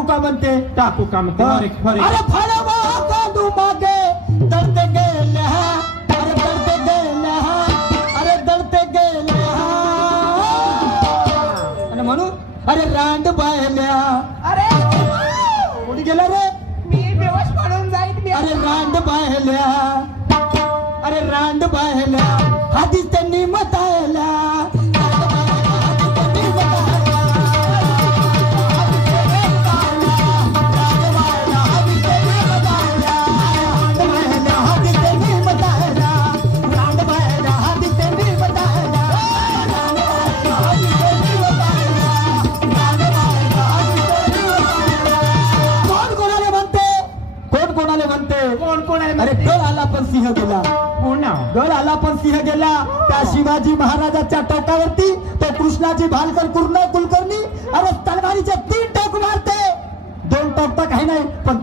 टाकू का म्हणते टाकू का म्हणते अरे फळवा काढू मागे दळते गेल्या अरे दळते गेल्या अरे दळते गेल्या आणि म्हणून अरे रांड बायल्या अरे कुठे गेला रे मी बेवश पडून जाईल मी. अरे रांड बायल्या अरे रांड बायल्या आधीच त्यांनी मतायल्या कोण कोण आहे अरे गड आला पण सिंह गेला हो ना गड आला पण सिंह गेला त्या शिवाजी महाराजाच्या टोकावरती तो कृष्णाजी भालकर कुलकर्णी अरे तलवारीचे 3 टोक मारते 2 टोक तर काही नाही पण